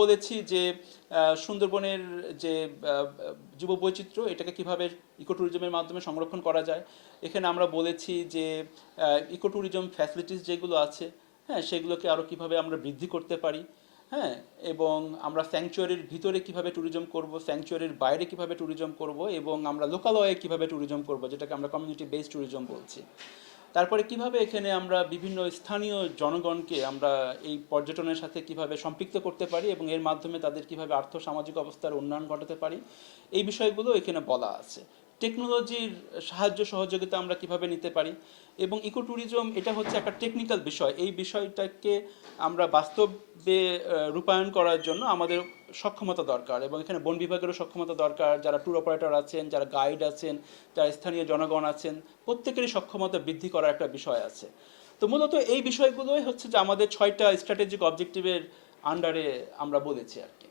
বলেছি যে সুন্দরবনের যে জীববৈচিত্র্য এটাকে কিভাবে ইকো ট্যুরিজমের মাধ্যমে সংরক্ষণ করা যায়। এখানে আমরা বলেছি যে ইকো ট্যুরিজম ফ্যাসিলিটিস যেগুলো আছে, হ্যাঁ, সেগুলোকে আরও কিভাবে আমরা বৃদ্ধি করতে পারি। হ্যাঁ, এবং আমরা স্যাংচুয়ারির ভিতরে কিভাবে ট্যুরিজম করব, স্যাংচুয়ারির বাইরে কিভাবে ট্যুরিজম করব, এবং আমরা লোকালয়ে কিভাবে ট্যুরিজম করব, যেটাকে আমরা কমিউনিটি বেসড ট্যুরিজম বলছি। তারপরে কিভাবে এখানে আমরা বিভিন্ন স্থানীয় জনগণকে আমরা এই পর্যটনের সাথে কিভাবে সম্পৃক্ত করতে পারি এবং এর মাধ্যমে তাদের কিভাবে আর্থ সামাজিক অবস্থার উন্নয়ন ঘটাতে পারি, এই বিষয়গুলো এখানে বলা আছে। টেকনোলজির সাহায্য সহযোগিতা আমরা কিভাবে নিতে পারি, এবং ইকো ট্যুরিজম এটা হচ্ছে একটা টেকনিক্যাল বিষয়। এই বিষয়টাকে আমরা বাস্তবে রূপায়ণ করার জন্য আমাদের সক্ষমতা দরকার, এবং এখানে বন বিভাগেরও সক্ষমতা দরকার, যারা ট্যুর অপারেটর আছেন, যারা গাইড আছেন, যারা স্থানীয় জনগণ আছেন, প্রত্যেকেরই সক্ষমতা বৃদ্ধি করার একটা বিষয় আছে। তো মূলত এই বিষয়গুলোই হচ্ছে যে আমাদের 6টা স্ট্র্যাটেজিক অবজেক্টিভের আন্ডারে আমরা বলেছি আর কি।